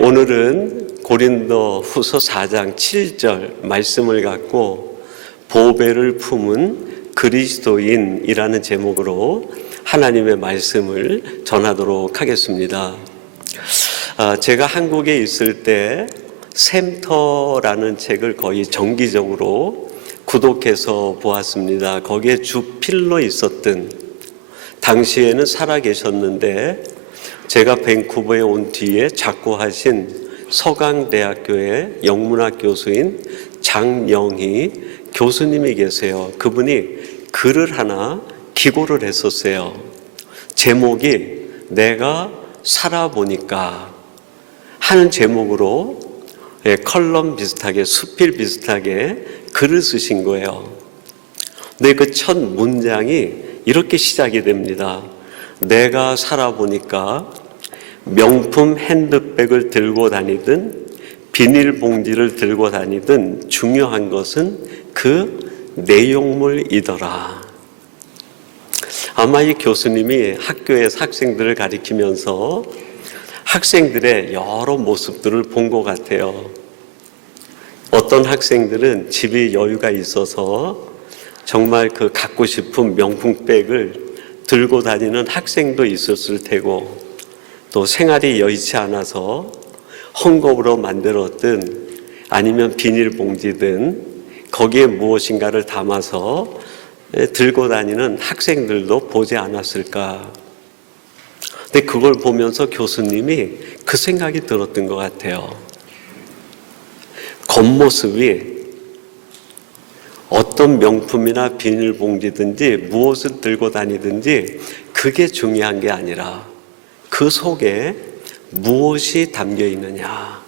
오늘은 고린도 후서 4장 7절 말씀을 갖고 보배를 품은 그리스도인이라는 제목으로 하나님의 말씀을 전하도록 하겠습니다. 제가 한국에 있을 때 샘터라는 책을 거의 정기적으로 구독해서 보았습니다. 거기에 주필로 있었던, 당시에는 살아계셨는데 제가 밴쿠버에 온 뒤에 작고하신 서강대학교의 영문학 교수인 장영희 교수님이 계세요. 그분이 글을 하나 기고를 했었어요. 제목이 내가 살아보니까 하는 제목으로 컬럼 비슷하게, 수필 비슷하게 글을 쓰신 거예요. 근데 그 첫 문장이 이렇게 시작이 됩니다. 내가 살아보니까 명품 핸드백을 들고 다니든 비닐봉지를 들고 다니든 중요한 것은 그 내용물이더라. 아마 이 교수님이 학교에서 학생들을 가리키면서 학생들의 여러 모습들을 본 것 같아요. 어떤 학생들은 집이 여유가 있어서 정말 그 갖고 싶은 명품백을 들고 다니는 학생도 있었을 테고, 또 생활이 여의치 않아서 헝겊으로 만들었든 아니면 비닐봉지든 거기에 무엇인가를 담아서 들고 다니는 학생들도 보지 않았을까. 근데 그걸 보면서 교수님이 그 생각이 들었던 것 같아요. 겉모습이 어떤 명품이나 비닐봉지든지 무엇을 들고 다니든지 그게 중요한 게 아니라 그 속에 무엇이 담겨 있느냐,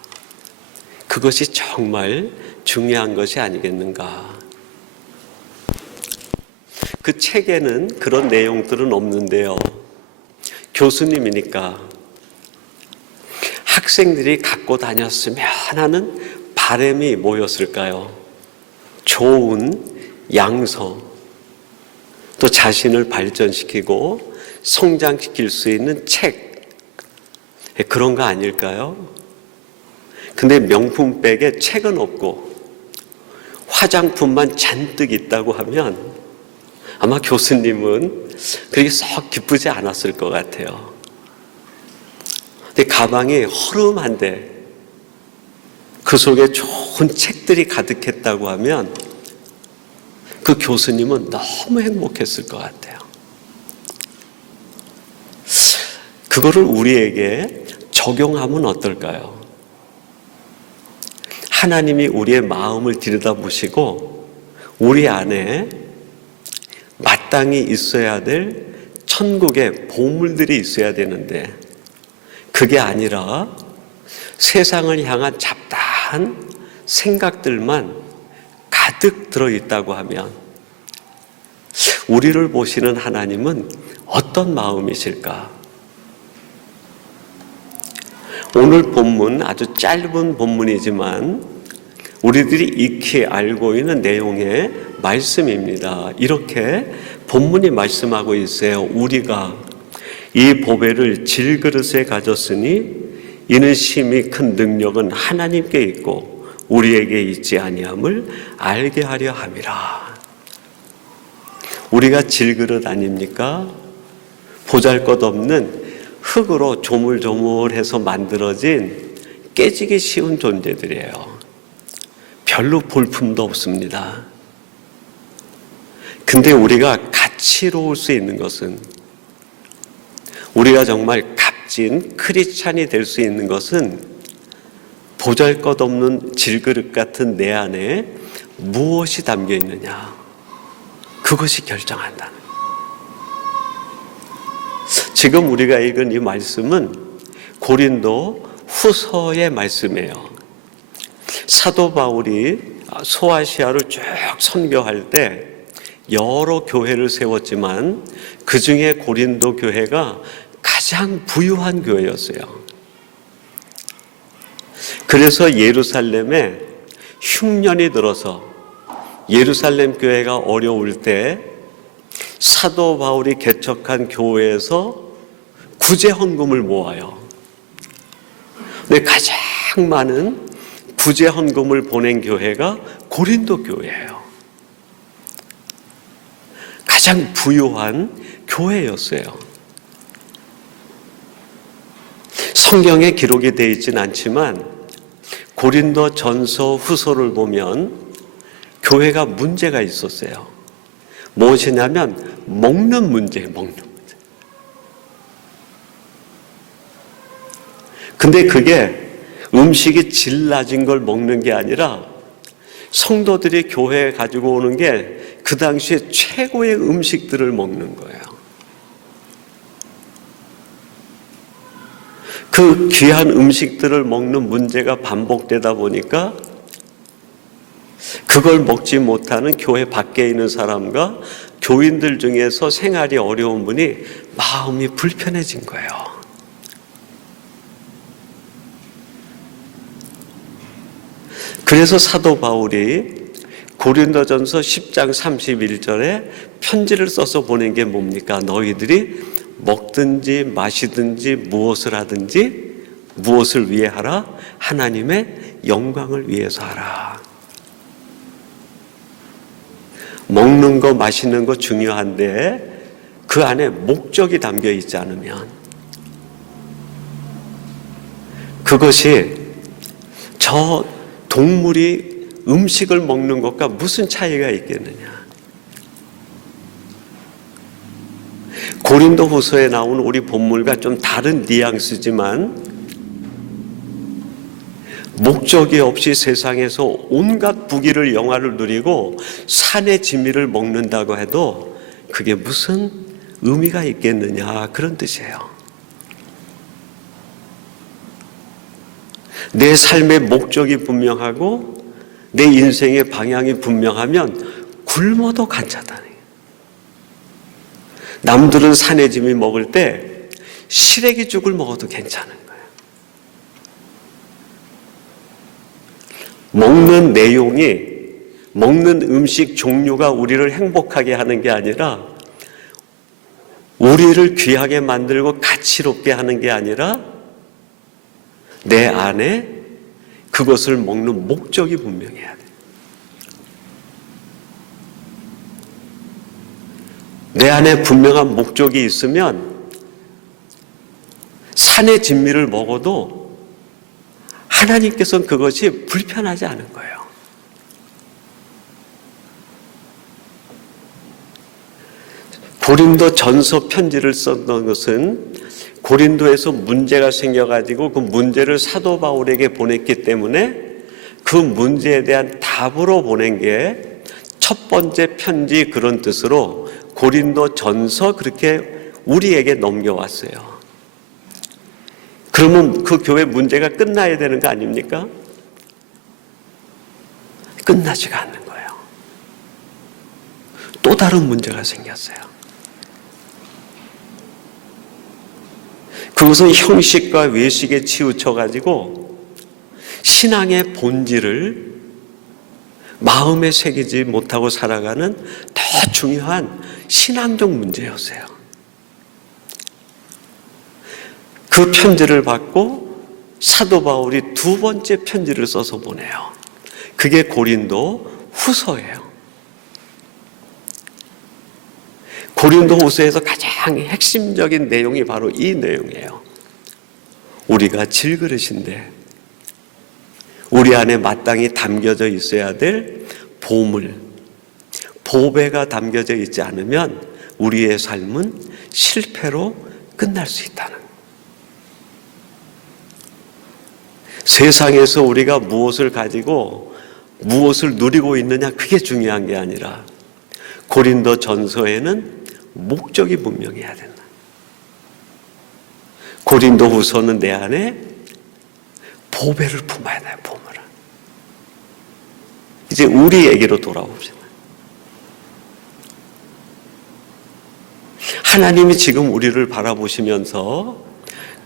그것이 정말 중요한 것이 아니겠는가. 그 책에는 그런 내용들은 없는데요, 교수님이니까 학생들이 갖고 다녔으면 하는 바람이 뭐였을까요? 좋은 양성, 또 자신을 발전시키고 성장시킬 수 있는 책, 그런 거 아닐까요? 근데 명품백에 책은 없고 화장품만 잔뜩 있다고 하면 아마 교수님은 그렇게 썩 기쁘지 않았을 것 같아요. 근데 가방이 허름한데 그 속에 좋은 책들이 가득했다고 하면 그 교수님은 너무 행복했을 것 같아요. 그거를 우리에게 적용하면 어떨까요? 하나님이 우리의 마음을 들여다보시고 우리 안에 마땅히 있어야 될 천국의 보물들이 있어야 되는데 그게 아니라 세상을 향한 잡다한 생각들만 가득 들어있다고 하면 우리를 보시는 하나님은 어떤 마음이실까? 오늘 본문, 아주 짧은 본문이지만 우리들이 익히 알고 있는 내용의 말씀입니다. 이렇게 본문이 말씀하고 있어요. 우리가 이 보배를 질그릇에 가졌으니 이는 심히 큰 능력은 하나님께 있고 우리에게 있지 아니함을 알게 하려 함이라. 우리가 질그릇 아닙니까? 보잘것없는 흙으로 조물조물해서 만들어진 깨지기 쉬운 존재들이에요. 별로 볼품도 없습니다. 근데 우리가 가치로울 수 있는 것은, 우리가 정말 값진 크리스찬이 될 수 있는 것은 보잘것없는 질그릇 같은 내 안에 무엇이 담겨 있느냐, 그것이 결정한다는 거예요. 지금 우리가 읽은 이 말씀은 고린도 후서의 말씀이에요. 사도 바울이 소아시아를 쭉 선교할 때 여러 교회를 세웠지만 그 중에 고린도 교회가 가장 부유한 교회였어요. 그래서 예루살렘에 흉년이 들어서 예루살렘 교회가 어려울 때 사도 바울이 개척한 교회에서 구제 헌금을 모아요. 근데 가장 많은 부재 헌금을 보낸 교회가 고린도 교회예요. 가장 부유한 교회였어요. 성경에 기록이 되어 있지는 않지만 고린도 전서 후서를 보면 교회가 문제가 있었어요. 무엇이냐면 먹는 문제. 근데 그게 음식이 질 낮은 걸 먹는 게 아니라 성도들이 교회에 가지고 오는 게 그 당시에 최고의 음식들을 먹는 거예요. 그 귀한 음식들을 먹는 문제가 반복되다 보니까 그걸 먹지 못하는 교회 밖에 있는 사람과 교인들 중에서 생활이 어려운 분이 마음이 불편해진 거예요. 그래서 사도 바울이 고린도전서 10장 31절에 편지를 써서 보낸 게 뭡니까? 너희들이 먹든지 마시든지 무엇을 하든지 무엇을 위해 하라? 하나님의 영광을 위해서 하라. 먹는 거 마시는 거 중요한데 그 안에 목적이 담겨 있지 않으면 그것이 저 동물이 음식을 먹는 것과 무슨 차이가 있겠느냐. 고린도 후서에 나오는 우리 본문과 좀 다른 뉘앙스지만 목적이 없이 세상에서 온갖 부귀를 영화를 누리고 산의 진미를 먹는다고 해도 그게 무슨 의미가 있겠느냐, 그런 뜻이에요. 내 삶의 목적이 분명하고 내 인생의 방향이 분명하면 굶어도 괜찮다. 남들은 산의 진미 먹을 때 시래기 죽을 먹어도 괜찮은 거예요. 먹는 내용이, 먹는 음식 종류가 우리를 행복하게 하는 게 아니라, 우리를 귀하게 만들고 가치롭게 하는 게 아니라 내 안에 그것을 먹는 목적이 분명해야 돼. 내 안에 분명한 목적이 있으면 산의 진미를 먹어도 하나님께서는 그것이 불편하지 않은 거예요. 고린도 전서 편지를 썼던 것은 고린도에서 문제가 생겨가지고 그 문제를 사도 바울에게 보냈기 때문에 그 문제에 대한 답으로 보낸 게 첫 번째 편지, 그런 뜻으로 고린도 전서 그렇게 우리에게 넘겨왔어요. 그러면 그 교회 문제가 끝나야 되는 거 아닙니까? 끝나지가 않는 거예요. 또 다른 문제가 생겼어요. 그것은 형식과 외식에 치우쳐가지고 신앙의 본질을 마음에 새기지 못하고 살아가는 더 중요한 신앙적 문제였어요. 그 편지를 받고 사도 바울이 두 번째 편지를 써서 보내요. 그게 고린도 후서예요. 고린도 후서에서 가장 핵심적인 내용이 바로 이 내용이에요. 우리가 질그릇인데 우리 안에 마땅히 담겨져 있어야 될 보물, 보배가 담겨져 있지 않으면 우리의 삶은 실패로 끝날 수 있다는 거예요. 세상에서 우리가 무엇을 가지고 무엇을 누리고 있느냐, 그게 중요한 게 아니라 고린도 전서에는 목적이 분명해야 된다. 고린도 후서는 내 안에 보배를 품어야 돼요. 보물을. 이제 우리에게로 돌아옵시다. 하나님이 지금 우리를 바라보시면서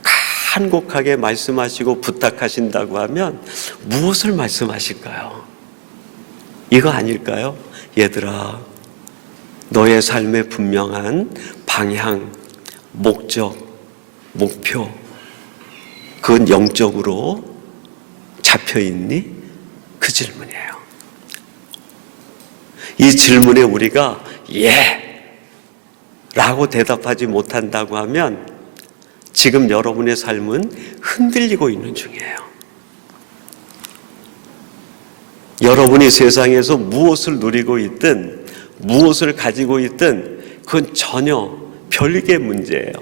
간곡하게 말씀하시고 부탁하신다고 하면 무엇을 말씀하실까요? 이거 아닐까요? 얘들아, 너의 삶의 분명한 방향, 목적, 목표, 그건 영적으로 잡혀있니? 그 질문이에요. 이 질문에 우리가 예! 라고 대답하지 못한다고 하면 지금 여러분의 삶은 흔들리고 있는 중이에요. 여러분이 세상에서 무엇을 누리고 있든 무엇을 가지고 있든 그건 전혀 별개의 문제예요.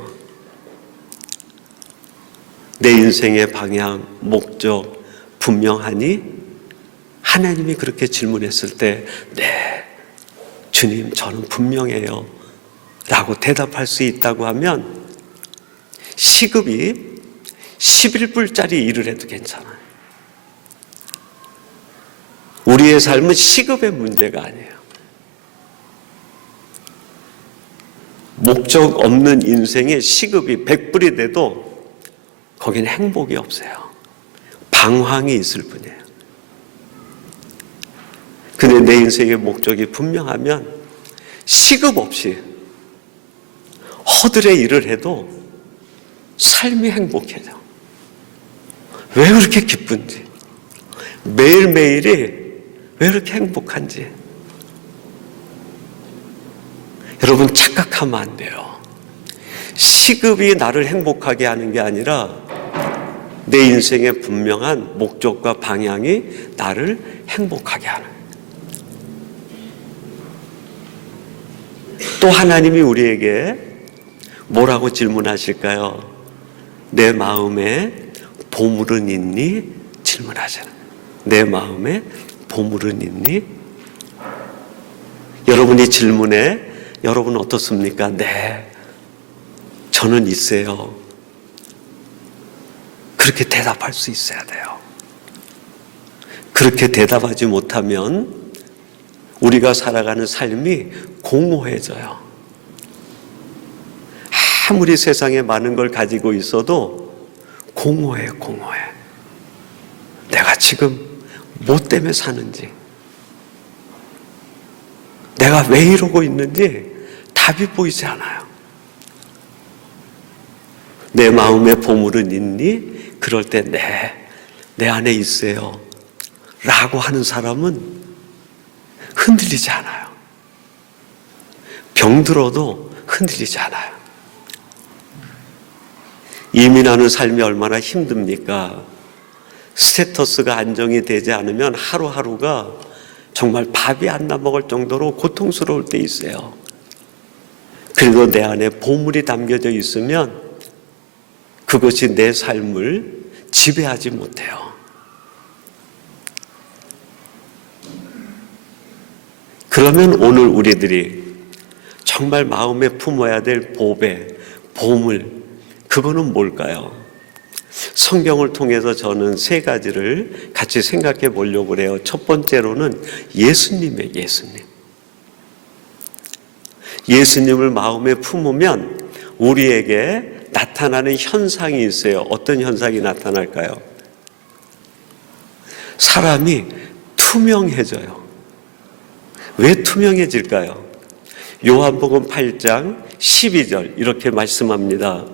내 인생의 방향, 목적 분명하니? 하나님이 그렇게 질문했을 때 네, 주님 저는 분명해요 라고 대답할 수 있다고 하면 시급이 11불짜리 일을 해도 괜찮아요. 우리의 삶은 시급의 문제가 아니에요. 목적 없는 인생에 시급이 100불이 돼도 거기는 행복이 없어요. 방황이 있을 뿐이에요. 근데 내 인생의 목적이 분명하면 시급 없이 허들의 일을 해도 삶이 행복해져. 왜 그렇게 기쁜지, 매일매일이 왜 그렇게 행복한지 여러분 착각하면 안 돼요. 시급이 나를 행복하게 하는 게 아니라 내 인생의 분명한 목적과 방향이 나를 행복하게 하는 거예요. 또 하나님이 우리에게 뭐라고 질문하실까요? 내 마음에 보물은 있니? 질문하잖아요. 내 마음에 보물은 있니? 여러분이 질문에 여러분 어떻습니까? 네, 저는 있어요. 그렇게 대답할 수 있어야 돼요. 그렇게 대답하지 못하면 우리가 살아가는 삶이 공허해져요. 아무리 세상에 많은 걸 가지고 있어도 공허해. 내가 지금 뭐 때문에 사는지, 내가 왜 이러고 있는지 답이 보이지 않아요. 내 마음에 보물은 있니? 그럴 때 내 안에 있어요 라고 하는 사람은 흔들리지 않아요. 병들어도 흔들리지 않아요. 이민하는 삶이 얼마나 힘듭니까? 스테터스가 안정이 되지 않으면 하루하루가 정말 밥이 안 나먹을 정도로 고통스러울 때 있어요. 그리고 내 안에 보물이 담겨져 있으면 그것이 내 삶을 지배하지 못해요. 그러면 오늘 우리들이 정말 마음에 품어야 될 보물, 그거는 뭘까요? 성경을 통해서 저는 세 가지를 같이 생각해 보려고 해요. 첫 번째로는 예수님이에요. 예수님을 마음에 품으면 우리에게 나타나는 현상이 있어요. 어떤 현상이 나타날까요? 사람이 투명해져요. 왜 투명해질까요? 요한복음 8장 12절 이렇게 말씀합니다.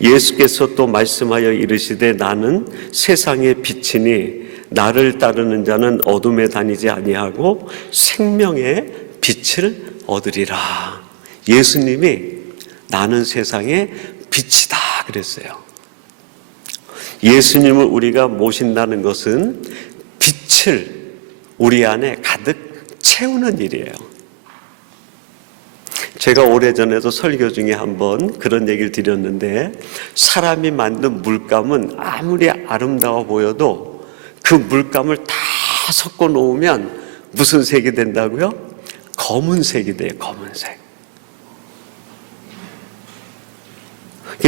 예수께서 또 말씀하여 이르시되 나는 세상의 빛이니 나를 따르는 자는 어둠에 다니지 아니하고 생명의 빛을 얻으리라. 예수님이 나는 세상의 빛이다 그랬어요. 예수님을 우리가 모신다는 것은 빛을 우리 안에 가득 채우는 일이에요. 제가 오래전에도 설교 중에 한번 그런 얘기를 드렸는데 사람이 만든 물감은 아무리 아름다워 보여도 그 물감을 다 섞어 놓으면 무슨 색이 된다고요? 검은색이 돼요. 검은색.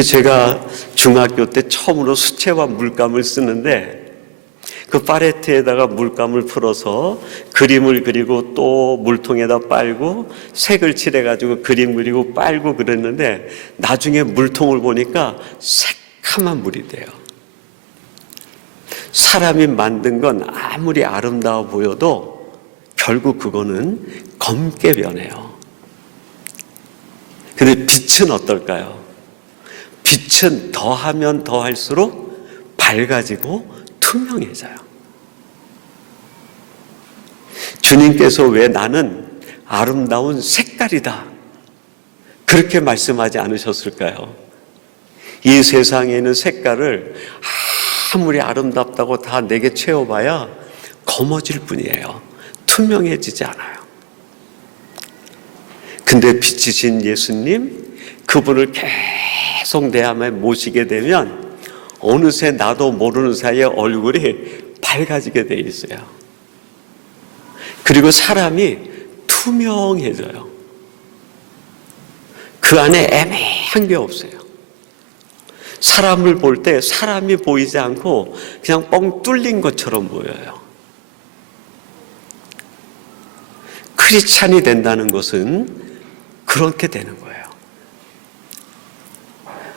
제가 중학교 때 처음으로 수채화 물감을 쓰는데 그 팔레트에다가 물감을 풀어서 그림을 그리고 또 물통에다 빨고 색을 칠해가지고 그림 그리고 빨고 그랬는데 나중에 물통을 보니까 새카만 물이 돼요. 사람이 만든 건 아무리 아름다워 보여도 결국 그거는 검게 변해요. 근데 빛은 어떨까요? 빛은 더하면 더할수록 밝아지고 투명해져요. 주님께서 왜 나는 아름다운 색깔이다 그렇게 말씀하지 않으셨을까요? 이 세상에 있는 색깔을 아무리 아름답다고 다 내게 채워봐야 검어질 뿐이에요. 투명해지지 않아요. 근데 빛이신 예수님, 그분을 계속 내 안에 모시게 되면 어느새 나도 모르는 사이에 얼굴이 밝아지게 돼 있어요. 그리고 사람이 투명해져요. 그 안에 애매한 게 없어요. 사람을 볼 때 사람이 보이지 않고 그냥 뻥 뚫린 것처럼 보여요. 크리스찬이 된다는 것은 그렇게 되는 거예요.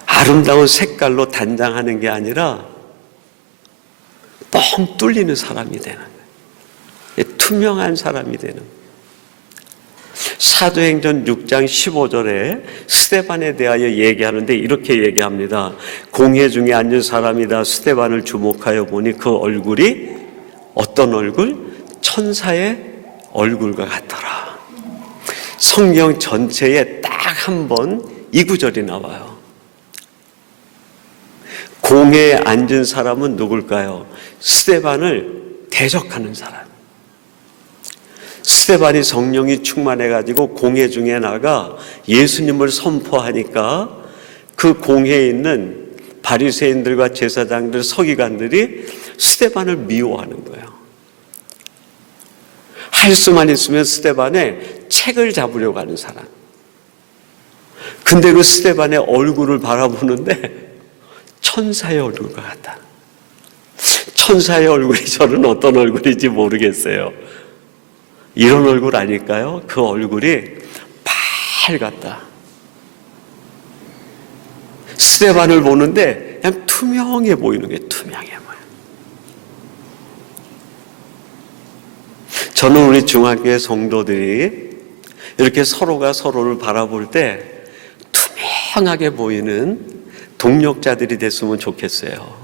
아름다운 색깔로 단장하는 게 아니라 뻥 뚫리는 사람이 되는 거예요. 투명한 사람이 되는 거예요. 사도행전 6장 15절에 스데반에 대하여 얘기하는데 이렇게 얘기합니다. 공회 중에 앉은 사람이다 스데반을 주목하여 보니 그 얼굴이 어떤 얼굴? 천사의 얼굴과 같더라. 성경 전체에 딱 한 번 이 구절이 나와요. 공회에 앉은 사람은 누굴까요? 스데반을 대적하는 사람. 스데반이 성령이 충만해가지고 공회 중에 나가 예수님을 선포하니까 그 공회에 있는 바리새인들과 제사장들, 서기관들이 스데반을 미워하는 거예요. 할 수만 있으면 스데반의 책을 잡으려고 하는 사람. 근데 그 스데반의 얼굴을 바라보는데 천사의 얼굴과 같다. 천사의 얼굴이 저는 어떤 얼굴인지 모르겠어요. 이런 얼굴 아닐까요? 그 얼굴이 밝았다. 스데반을 보는데 그냥 투명해 보이는 게 투명해 보여요. 저는 우리 중학교의 성도들이 이렇게 서로가 서로를 바라볼 때 투명하게 보이는 동력자들이 됐으면 좋겠어요.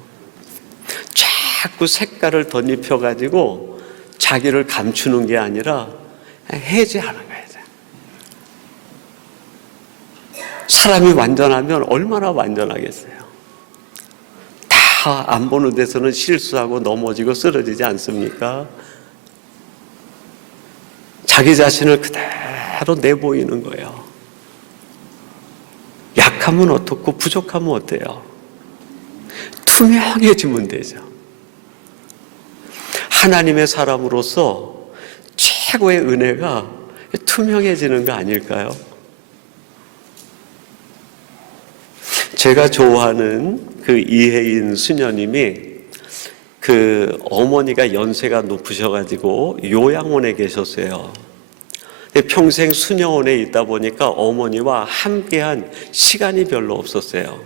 자꾸 색깔을 덧입혀가지고 자기를 감추는 게 아니라 해제하는 거예요. 사람이 완전하면 얼마나 완전하겠어요. 다 안 보는 데서는 실수하고 넘어지고 쓰러지지 않습니까? 자기 자신을 그대로 내보이는 거예요. 약하면 어떻고 부족하면 어때요? 투명해지면 되죠. 하나님의 사람으로서 최고의 은혜가 투명해지는 거 아닐까요? 제가 좋아하는 그 이혜인 수녀님이 그 어머니가 연세가 높으셔가지고 요양원에 계셨어요. 평생 수녀원에 있다 보니까 어머니와 함께한 시간이 별로 없었어요.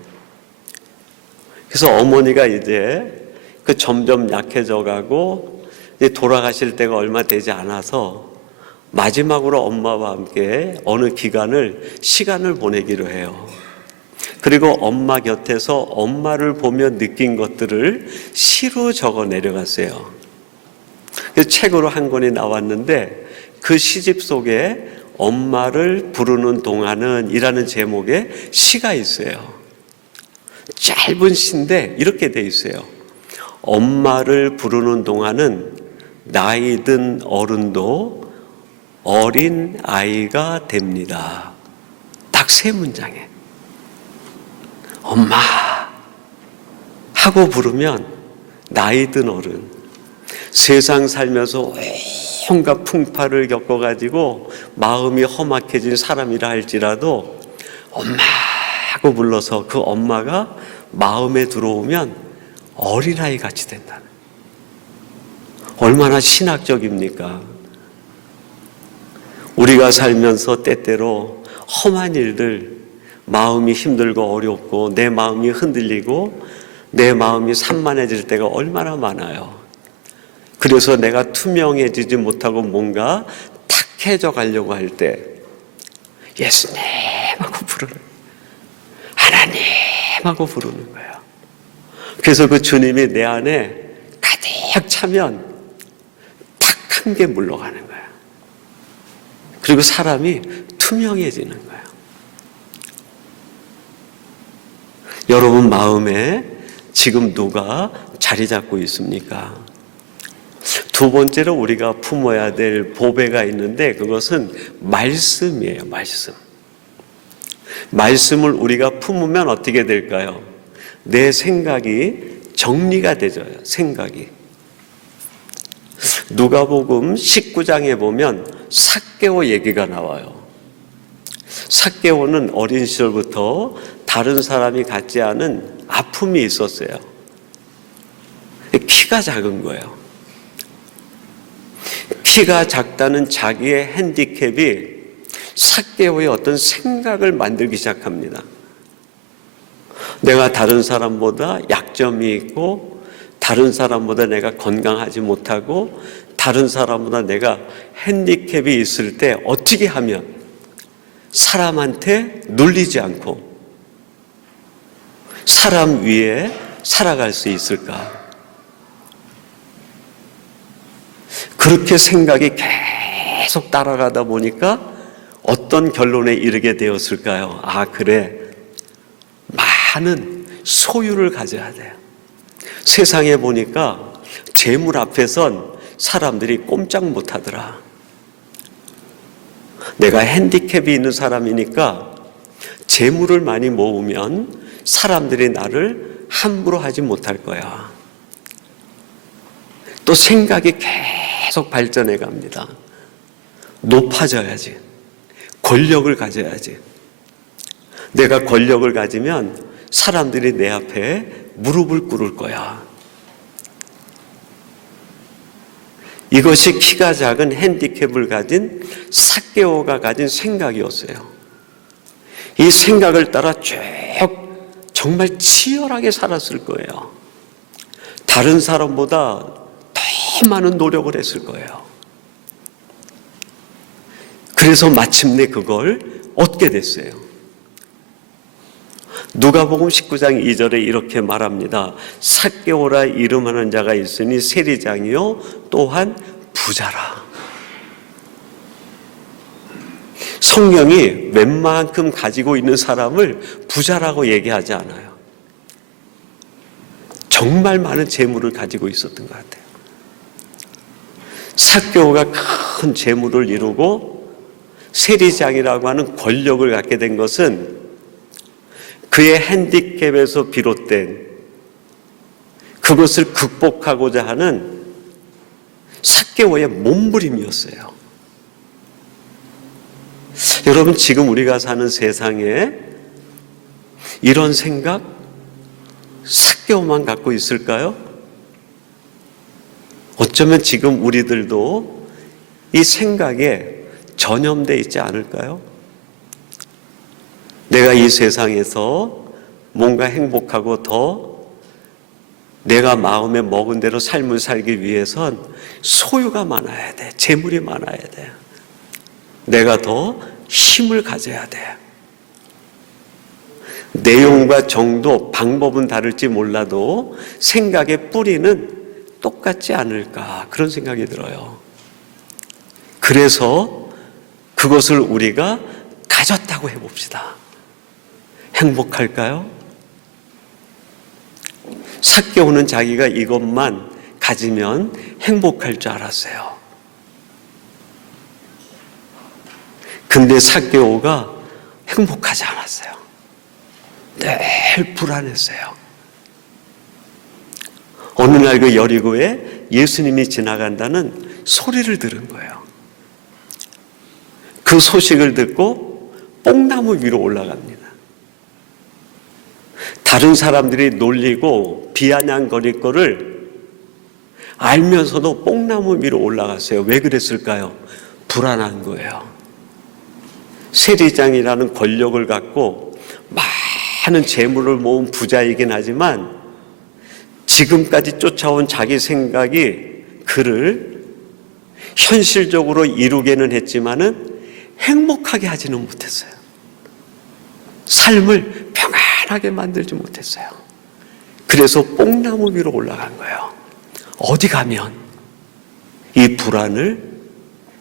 그래서 어머니가 이제 그 점점 약해져 가고 돌아가실 때가 얼마 되지 않아서 마지막으로 엄마와 함께 어느 시간을 보내기로 해요. 그리고 엄마 곁에서 엄마를 보며 느낀 것들을 시로 적어 내려갔어요. 그 책으로 한 권이 나왔는데 그 시집 속에 엄마를 부르는 동안은 이라는 제목의 시가 있어요. 짧은 시인데 이렇게 돼 있어요. 엄마를 부르는 동안은 나이 든 어른도 어린 아이가 됩니다. 딱 3문장에 엄마 하고 부르면 나이 든 어른, 세상 살면서 온갖 풍파를 겪어가지고 마음이 험악해진 사람이라 할지라도 엄마 하고 불러서 그 엄마가 마음에 들어오면 어린아이 같이 된다는. 얼마나 신학적입니까? 우리가 살면서 때때로 험한 일들, 마음이 힘들고 어렵고 내 마음이 흔들리고 내 마음이 산만해질 때가 얼마나 많아요. 그래서 내가 투명해지지 못하고 뭔가 탁해져 가려고 할 때 예수님 하고 부르는, 하나님 하고 부르는 거예요. 그래서 그 주님이 내 안에 가득 차면 탁 한 게 물러가는 거예요. 그리고 사람이 투명해지는 거예요. 여러분 마음에 지금 누가 자리 잡고 있습니까? 두 번째로 우리가 품어야 될 보배가 있는데 그것은 말씀이에요. 말씀. 말씀을 우리가 품으면 어떻게 될까요? 내 생각이 정리가 되죠. 생각이. 누가복음 19장에 보면 삭개오 얘기가 나와요. 삭개오는 어린 시절부터 다른 사람이 갖지 않은 아픔이 있었어요. 키가 작은 거예요. 키가 작다는 자기의 핸디캡이 삭개오의 어떤 생각을 만들기 시작합니다. 내가 다른 사람보다 약점이 있고 다른 사람보다 내가 건강하지 못하고 다른 사람보다 내가 핸디캡이 있을 때 어떻게 하면 사람한테 눌리지 않고 사람 위에 살아갈 수 있을까? 그렇게 생각이 계속 따라가다 보니까 어떤 결론에 이르게 되었을까요? 아, 그래. 많은 소유를 가져야 돼요. 세상에 보니까 재물 앞에선 사람들이 꼼짝 못 하더라. 내가 핸디캡이 있는 사람이니까 재물을 많이 모으면 사람들이 나를 함부로 하지 못할 거야. 또 생각이 계속 발전해 갑니다. 높아져야지. 권력을 가져야지. 내가 권력을 가지면 사람들이 내 앞에 무릎을 꿇을 거야. 이것이 키가 작은 핸디캡을 가진 삭개오가 가진 생각이었어요. 이 생각을 따라 쭉 정말 치열하게 살았을 거예요. 다른 사람보다 더 많은 노력을 했을 거예요. 그래서 마침내 그걸 얻게 됐어요. 누가복음 19장 2절에 이렇게 말합니다. 삭개오라 이름하는 자가 있으니 세리장이요 또한 부자라. 성경이 웬만큼 가지고 있는 사람을 부자라고 얘기하지 않아요. 정말 많은 재물을 가지고 있었던 것 같아요. 삭개오가 큰 재물을 이루고 세리장이라고 하는 권력을 갖게 된 것은 그의 핸디캡에서 비롯된 그것을 극복하고자 하는 삭개오의 몸부림이었어요. 여러분 지금 우리가 사는 세상에 이런 생각 삭개오만 갖고 있을까요? 어쩌면 지금 우리들도 이 생각에 전염되어 있지 않을까요? 내가 이 세상에서 뭔가 행복하고 더 내가 마음에 먹은 대로 삶을 살기 위해선 소유가 많아야 돼. 재물이 많아야 돼. 내가 더 힘을 가져야 돼. 내용과 정도, 방법은 다를지 몰라도 생각의 뿌리는 똑같지 않을까 그런 생각이 들어요. 그래서 그것을 우리가 가졌다고 해봅시다. 행복할까요? 삭개오는 자기가 이것만 가지면 행복할 줄 알았어요. 근데 삭개오가 행복하지 않았어요. 늘 불안했어요. 어느 날 그 여리고에 예수님이 지나간다는 소리를 들은 거예요. 그 소식을 듣고 뽕나무 위로 올라갑니다. 다른 사람들이 놀리고 비아냥거릴 거를 알면서도 뽕나무 위로 올라갔어요. 왜 그랬을까요? 불안한 거예요. 세리장이라는 권력을 갖고 많은 재물을 모은 부자이긴 하지만 지금까지 쫓아온 자기 생각이 그를 현실적으로 이루게는 했지만은 행복하게 하지는 못했어요. 삶을 평안하게 만들지 못했어요. 그래서 뽕나무 위로 올라간 거예요. 어디 가면 이 불안을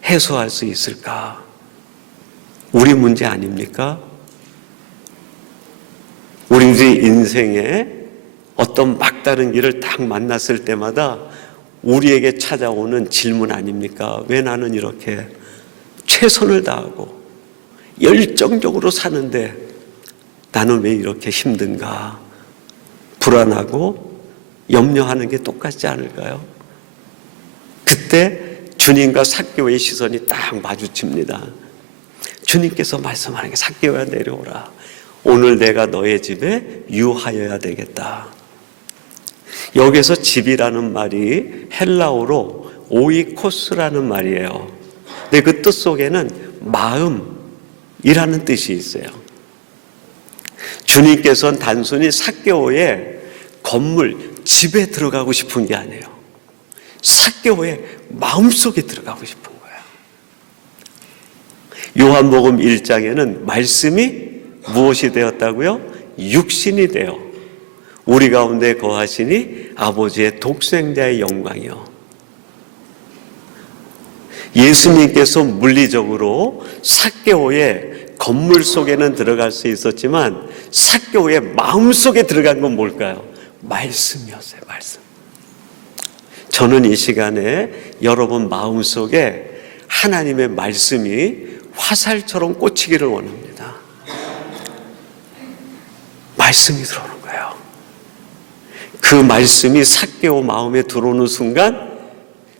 해소할 수 있을까? 우리 문제 아닙니까? 우리들이 인생에 어떤 막다른 길을 딱 만났을 때마다 우리에게 찾아오는 질문 아닙니까? 왜 나는 이렇게 최선을 다하고 열정적으로 사는데 나는 왜 이렇게 힘든가? 불안하고 염려하는 게 똑같지 않을까요? 그때 주님과 삭개오의 시선이 딱 마주칩니다. 주님께서 말씀하는 게 삭개오야 내려오라. 오늘 내가 너의 집에 유하여야 되겠다. 여기서 집이라는 말이 헬라어로 오이코스라는 말이에요. 근데 그 뜻 속에는 마음이라는 뜻이 있어요. 주님께서는 단순히 삭개오의 건물, 집에 들어가고 싶은 게 아니에요. 삭개오의 마음속에 들어가고 싶은 거예요. 요한복음 1장에는 말씀이 무엇이 되었다고요? 육신이 되어 우리 가운데 거하시니 아버지의 독생자의 영광이요. 예수님께서 물리적으로 삭개오의 건물 속에는 들어갈 수 있었지만 삭개오의 마음 속에 들어간 건 뭘까요? 말씀이었어요. 말씀. 저는 이 시간에 여러분 마음 속에 하나님의 말씀이 화살처럼 꽂히기를 원합니다. 말씀이 들어오는 거예요. 그 말씀이 삭개오 마음에 들어오는 순간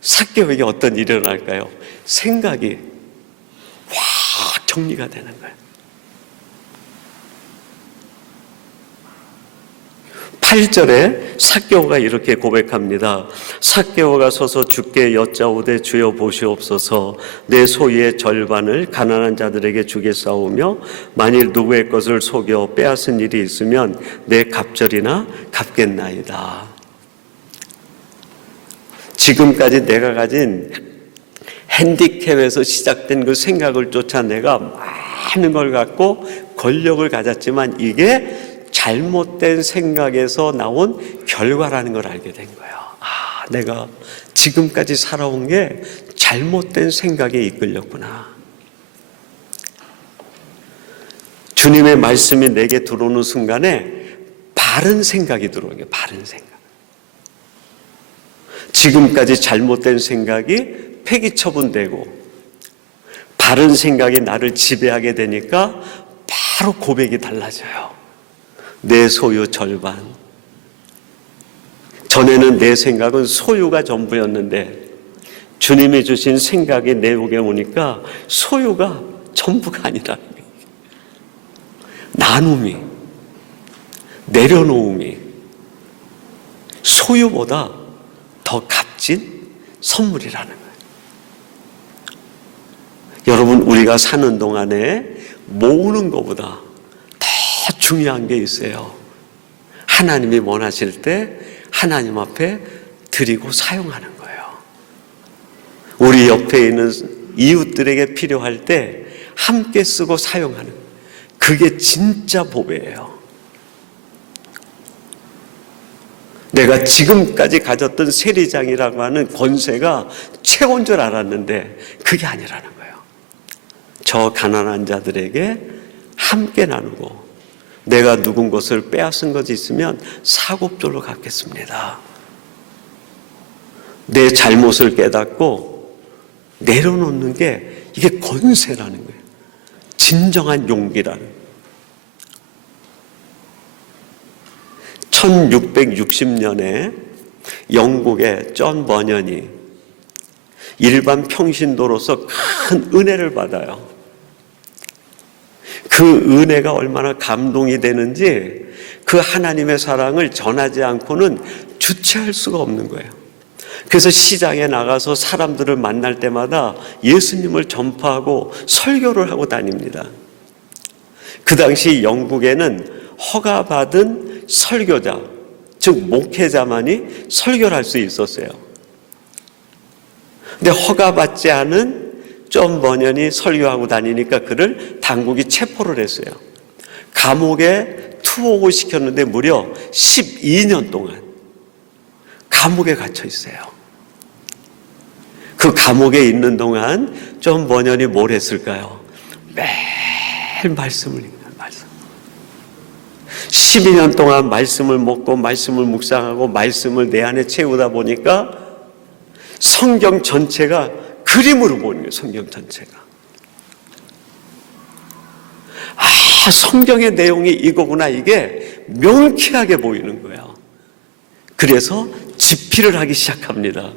삭개오에게 어떤 일이 일어날까요? 생각이 확 정리가 되는 거예요. 8절에 삭개오가 이렇게 고백합니다. 삭개오가 서서 주께 여짜오되 주여 보시옵소서. 내 소유의 절반을 가난한 자들에게 주겠사오며 만일 누구의 것을 속여 빼앗은 일이 있으면 내 갑절이나 갚겠나이다. 지금까지 내가 가진 핸디캡에서 시작된 그 생각을 쫓아 내가 많은 걸 갖고 권력을 가졌지만 이게 잘못된 생각에서 나온 결과라는 걸 알게 된 거예요. 내가 지금까지 살아온 게 잘못된 생각에 이끌렸구나. 주님의 말씀이 내게 들어오는 순간에 바른 생각이 들어오는 거예요. 바른 생각. 지금까지 잘못된 생각이 폐기 처분되고 바른 생각이 나를 지배하게 되니까 바로 고백이 달라져요. 내 소유 절반. 전에는 내 생각은 소유가 전부였는데 주님이 주신 생각의 내용에 오니까 소유가 전부가 아니라는 거예요. 나눔이, 내려놓음이 소유보다 더 값진 선물이라는 거예요. 여러분, 우리가 사는 동안에 모으는 것보다 더 중요한 게 있어요. 하나님이 원하실 때 하나님 앞에 드리고 사용하는 거예요. 우리 옆에 있는 이웃들에게 필요할 때 함께 쓰고 사용하는 거예요. 그게 진짜 보배예요. 내가 지금까지 가졌던 세리장이라고 하는 권세가 최고인 줄 알았는데 그게 아니라는 거예요. 저 가난한 자들에게 함께 나누고 내가 누군 것을 빼앗은 것이 있으면 사곱절로 갚겠습니다. 내 잘못을 깨닫고 내려놓는 게 이게 권세라는 거예요. 진정한 용기라는 거예요. 1660년에 영국의 존 버년이 일반 평신도로서 큰 은혜를 받아요. 그 은혜가 얼마나 감동이 되는지 그 하나님의 사랑을 전하지 않고는 주체할 수가 없는 거예요. 그래서 시장에 나가서 사람들을 만날 때마다 예수님을 전파하고 설교를 하고 다닙니다. 그 당시 영국에는 허가받은 설교자, 즉 목회자만이 설교를 할 수 있었어요. 근데 허가받지 않은 존 버년이 설교하고 다니니까 그를 당국이 체포를 했어요. 감옥에 투옥을 시켰는데 무려 12년 동안 감옥에 갇혀 있어요. 그 감옥에 있는 동안 좀 번연히 뭘 했을까요? 매일 말씀을 읽는 말씀. 12년 동안 말씀을 먹고 말씀을 묵상하고 말씀을 내 안에 채우다 보니까 성경 전체가 그림으로 보이는 거예요. 성경 전체가. 아, 성경의 내용이 이거구나, 이게 명쾌하게 보이는 거예요. 그래서 집필을 하기 시작합니다.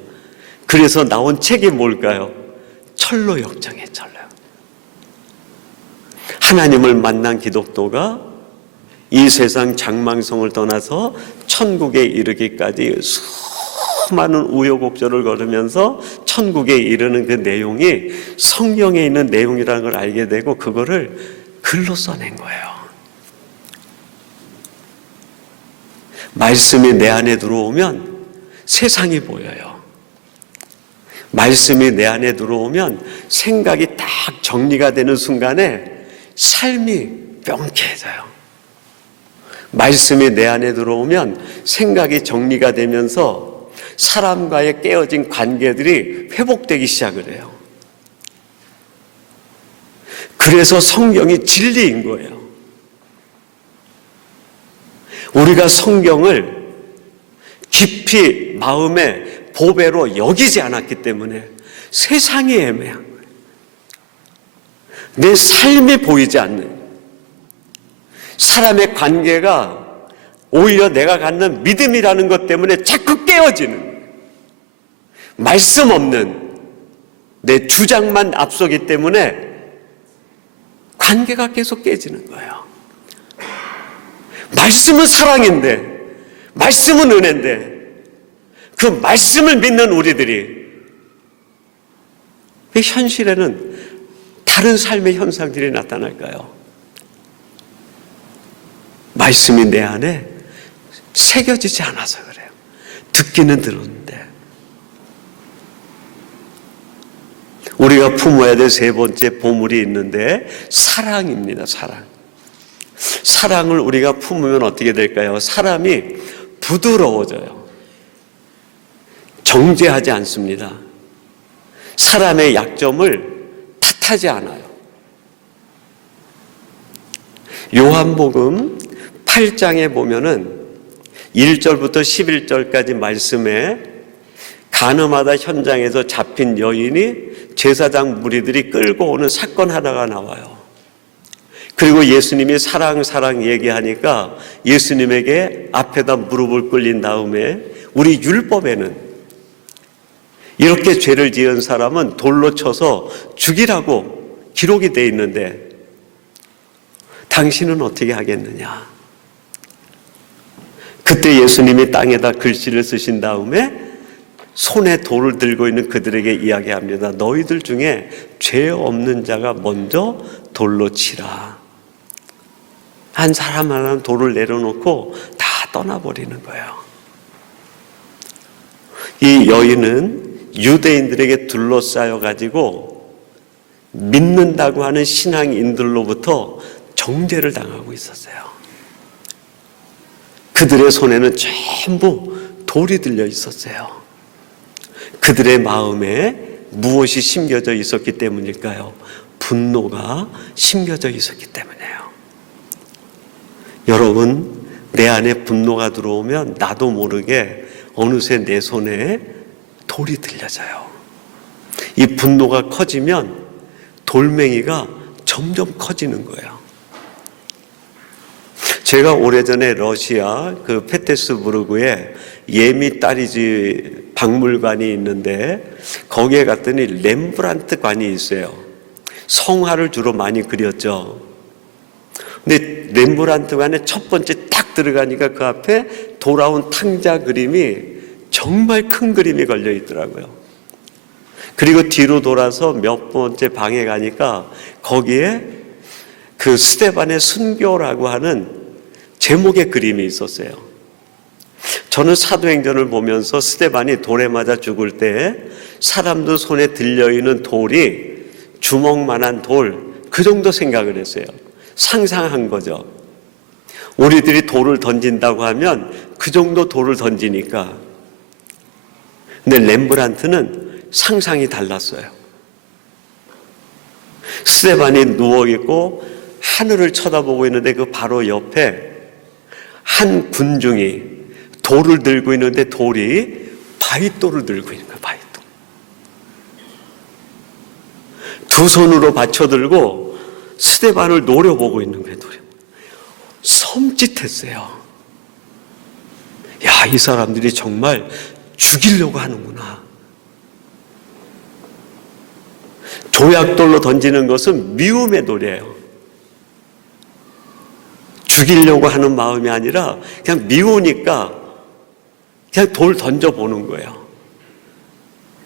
그래서 나온 책이 뭘까요? 철로역정이에요. 철로. 하나님을 만난 기독도가 이 세상 장망성을 떠나서 천국에 이르기까지 수많은 우여곡절을 걸으면서 천국에 이르는 그 내용이 성경에 있는 내용이라는 걸 알게 되고 그거를 글로 써낸 거예요. 말씀이 내 안에 들어오면 세상이 보여요. 말씀이 내 안에 들어오면 생각이 딱 정리가 되는 순간에 삶이 명쾌해져요. 말씀이 내 안에 들어오면 생각이 정리가 되면서 사람과의 깨어진 관계들이 회복되기 시작을 해요. 그래서 성경이 진리인 거예요. 우리가 성경을 깊이 마음의 보배로 여기지 않았기 때문에 세상이 애매한 거예요. 내 삶이 보이지 않는, 사람의 관계가 오히려 내가 갖는 믿음이라는 것 때문에 자꾸 깨어지는, 말씀 없는 내 주장만 앞서기 때문에 관계가 계속 깨지는 거예요. 말씀은 사랑인데, 말씀은 은혜인데, 그 말씀을 믿는 우리들이 왜 현실에는 다른 삶의 현상들이 나타날까요? 말씀이 내 안에 새겨지지 않아서 그래요. 듣기는 들었는데. 우리가 품어야 될 세 번째 보물이 있는데 사랑입니다. 사랑. 사랑을 우리가 품으면 어떻게 될까요? 사람이 부드러워져요. 정죄하지 않습니다. 사람의 약점을 탓하지 않아요. 요한복음 8장에 보면은 1절부터 11절까지 말씀에 가늠하다 현장에서 잡힌 여인이 제사장 무리들이 끌고 오는 사건 하나가 나와요. 그리고 예수님이 사랑 얘기하니까 예수님에게 앞에다 무릎을 꿇린 다음에 우리 율법에는 이렇게 죄를 지은 사람은 돌로 쳐서 죽이라고 기록이 되어 있는데 당신은 어떻게 하겠느냐? 그때 예수님이 땅에다 글씨를 쓰신 다음에 손에 돌을 들고 있는 그들에게 이야기합니다. 너희들 중에 죄 없는 자가 먼저 돌로 치라. 한 사람 하나는 돌을 내려놓고 다 떠나버리는 거예요. 이 여인은 유대인들에게 둘러싸여 가지고 믿는다고 하는 신앙인들로부터 정죄를 당하고 있었어요. 그들의 손에는 전부 돌이 들려 있었어요. 그들의 마음에 무엇이 심겨져 있었기 때문일까요? 분노가 심겨져 있었기 때문이에요. 여러분, 내 안에 분노가 들어오면 나도 모르게 어느새 내 손에 돌이 들려져요. 이 분노가 커지면 돌멩이가 점점 커지는 거예요. 제가 오래전에 러시아 그 페테스부르크에 예미따리지 박물관이 있는데 거기에 갔더니 렘브란트 관이 있어요. 성화를 주로 많이 그렸죠. 근데 렘브란트 관에 첫 번째 딱 들어가니까 그 앞에 돌아온 탕자 그림이 정말 큰 그림이 걸려 있더라고요. 그리고 뒤로 돌아서 몇 번째 방에 가니까 거기에 그 스데반의 순교라고 하는 제목의 그림이 있었어요. 저는 사도행전을 보면서 스데반이 돌에 맞아 죽을 때 사람들 손에 들려있는 돌이 주먹만한 돌, 그 정도 생각을 했어요. 상상한 거죠. 우리들이 돌을 던진다고 하면 그 정도 돌을 던지니까. 근데 렘브란트는 상상이 달랐어요. 스데반이 누워있고 하늘을 쳐다보고 있는데 그 바로 옆에 한 군중이 돌을 들고 있는데 돌이 바위돌을 들고 있는 거예요. 바위돌. 두 손으로 받쳐들고 스데반을 노려보고 있는 거예요. 섬찟했어요. 야, 이 사람들이 정말 죽이려고 하는구나. 조약돌로 던지는 것은 미움의 돌이에요. 죽이려고 하는 마음이 아니라 그냥 미우니까 그냥 돌 던져보는 거예요.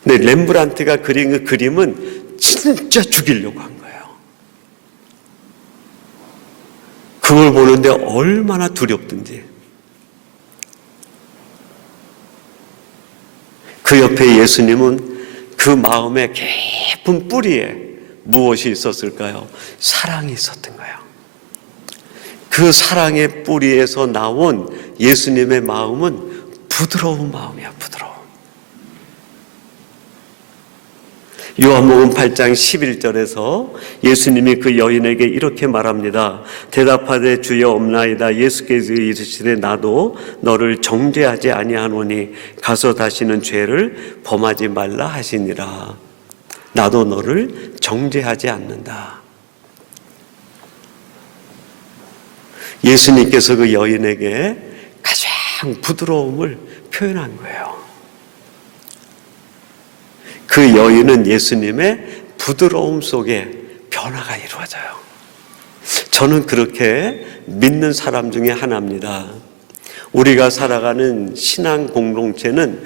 근데 렘브란트가 그린 그 그림은 진짜 죽이려고 한 거예요. 그걸 보는데 얼마나 두렵든지. 그 옆에 예수님은 그 마음의 깊은 뿌리에 무엇이 있었을까요? 사랑이 있었던 거예요. 그 사랑의 뿌리에서 나온 예수님의 마음은 부드러운 마음이야, 부드러움. 요한복음 8장 11절에서 예수님이 그 여인에게 이렇게 말합니다. 대답하되 주여 없나이다. 예수께서 이르시되 나도 너를 정죄하지 아니하노니 가서 다시는 죄를 범하지 말라 하시니라. 나도 너를 정죄하지 않는다. 예수님께서 그 여인에게 가장 부드러움을 표현한 거예요. 그 여인은 예수님의 부드러움 속에 변화가 이루어져요. 저는 그렇게 믿는 사람 중에 하나입니다. 우리가 살아가는 신앙 공동체는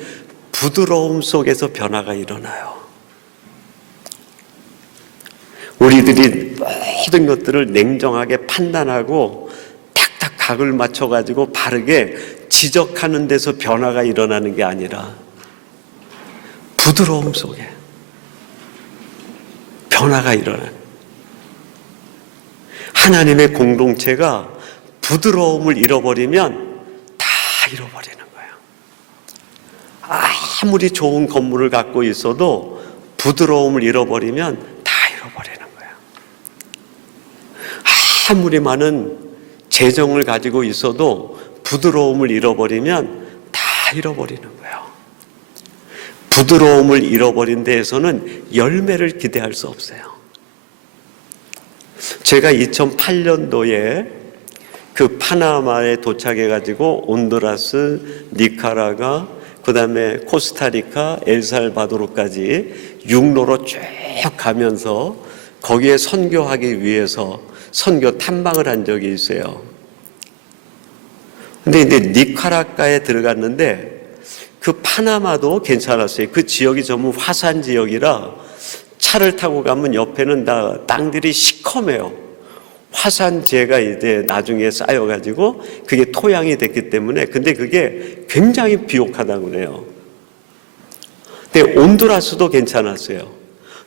부드러움 속에서 변화가 일어나요. 우리들이 모든 것들을 냉정하게 판단하고 탁탁 각을 맞춰가지고 바르게 지적하는 데서 변화가 일어나는 게 아니라 부드러움 속에 변화가 일어나요. 하나님의 공동체가 부드러움을 잃어버리면 다 잃어버리는 거예요. 아무리 좋은 건물을 갖고 있어도 부드러움을 잃어버리면 다 잃어버리는 거예요. 아무리 많은 재정을 가지고 있어도 부드러움을 잃어버리면 다 잃어버리는 거예요. 부드러움을 잃어버린 데에서는 열매를 기대할 수 없어요. 제가 2008년도에 그 파나마에 도착해가지고 온두라스, 니카라가, 그 다음에 코스타리카, 엘살바도르까지 육로로 쭉 가면서 거기에 선교하기 위해서 선교 탐방을 한 적이 있어요. 근데 이제 니카라과에 들어갔는데 그 파나마도 괜찮았어요. 그 지역이 전부 화산 지역이라 차를 타고 가면 옆에는 다 땅들이 시커매요. 화산재가 이제 나중에 쌓여가지고 그게 토양이 됐기 때문에. 근데 그게 굉장히 비옥하다고 그래요. 근데 온두라스도 괜찮았어요.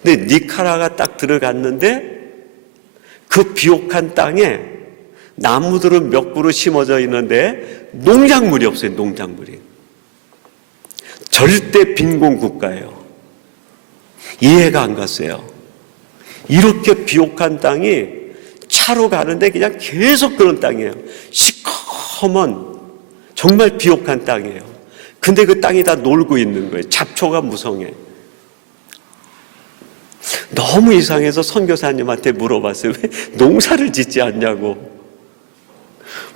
근데 니카라가 딱 들어갔는데 그 비옥한 땅에 나무들은 몇 그루 심어져 있는데 농작물이 없어요. 농작물이. 절대 빈곤 국가예요. 이해가 안 갔어요. 이렇게 비옥한 땅이 차로 가는데 그냥 계속 그런 땅이에요. 시커먼 정말 비옥한 땅이에요. 근데 그 땅이 다 놀고 있는 거예요. 잡초가 무성해. 너무 이상해서 선교사님한테 물어봤어요. 왜 농사를 짓지 않냐고.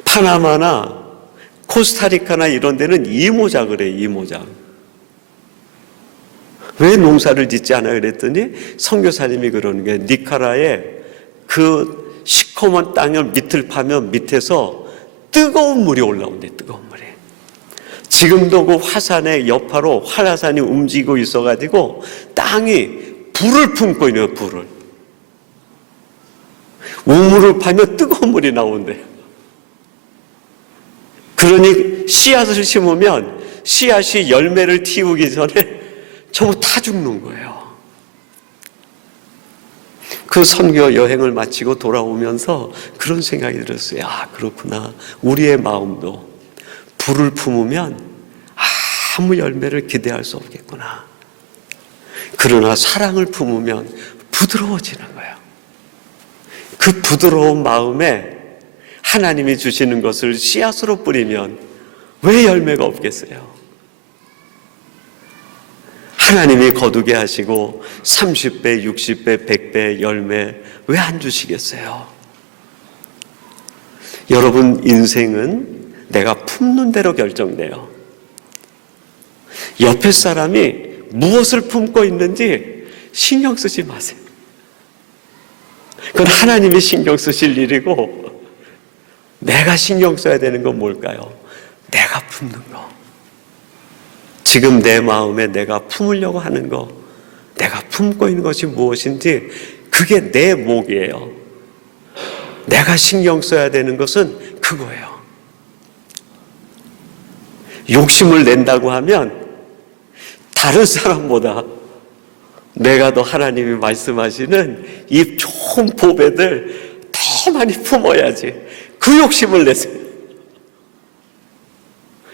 파나마나 코스타리카나 이런 데는 이모작 그래요. 이모작. 왜 농사를 짓지 않아 그랬더니 선교사님이 그러는 거예요. 니카라에 그 시커먼 땅을 밑을 파면 밑에서 뜨거운 물이 올라온대. 뜨거운 물이. 지금도 그 화산의 여파로 활화산이 움직이고 있어가지고 땅이 불을 품고 있네요. 불을. 우물을 파면 뜨거운 물이 나온대요. 그러니 씨앗을 심으면 씨앗이 열매를 틔우기 전에 전부 타 죽는 거예요. 그 선교 여행을 마치고 돌아오면서 그런 생각이 들었어요. 아, 그렇구나. 우리의 마음도 불을 품으면 아무 열매를 기대할 수 없겠구나. 그러나 사랑을 품으면 부드러워지는 거예요. 그 부드러운 마음에 하나님이 주시는 것을 씨앗으로 뿌리면 왜 열매가 없겠어요? 하나님이 거두게 하시고 30배, 60배, 100배 열매 왜 안 주시겠어요? 여러분, 인생은 내가 품는 대로 결정돼요. 옆에 사람이 무엇을 품고 있는지 신경 쓰지 마세요. 그건 하나님이 신경 쓰실 일이고, 내가 신경 써야 되는 건 뭘까요? 내가 품는 거. 지금 내 마음에 내가 품으려고 하는 거, 내가 품고 있는 것이 무엇인지 그게 내 몫이에요. 내가 신경 써야 되는 것은 그거예요. 욕심을 낸다고 하면 다른 사람보다 내가 더 하나님이 말씀하시는 이 좋은 보배들 더 많이 품어야지. 그 욕심을 내세요.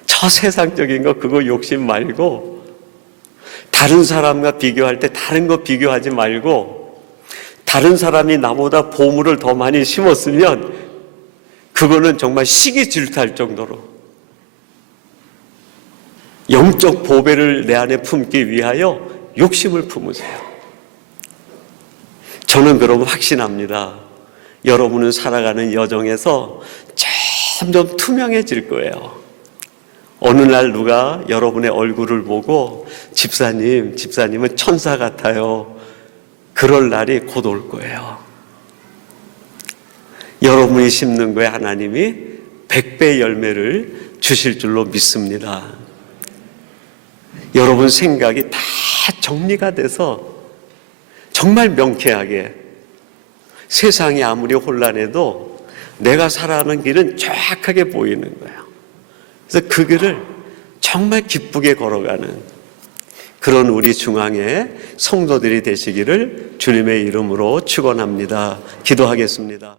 저 세상적인 거 그거 욕심 말고, 다른 사람과 비교할 때 다른 거 비교하지 말고, 다른 사람이 나보다 보물을 더 많이 심었으면 그거는 정말 시기 질투할 정도로 영적 보배를 내 안에 품기 위하여 욕심을 품으세요. 저는 그럼 확신합니다. 여러분은 살아가는 여정에서 점점 투명해질 거예요. 어느 날 누가 여러분의 얼굴을 보고 집사님은 천사 같아요. 그럴 날이 곧 올 거예요. 여러분이 심는 거에 하나님이 100배 열매를 주실 줄로 믿습니다. 여러분 생각이 다 정리가 돼서 정말 명쾌하게, 세상이 아무리 혼란해도 내가 살아가는 길은 정확하게 보이는 거예요. 그래서 그 길을 정말 기쁘게 걸어가는 그런 우리 중앙의 성도들이 되시기를 주님의 이름으로 축원합니다. 기도하겠습니다.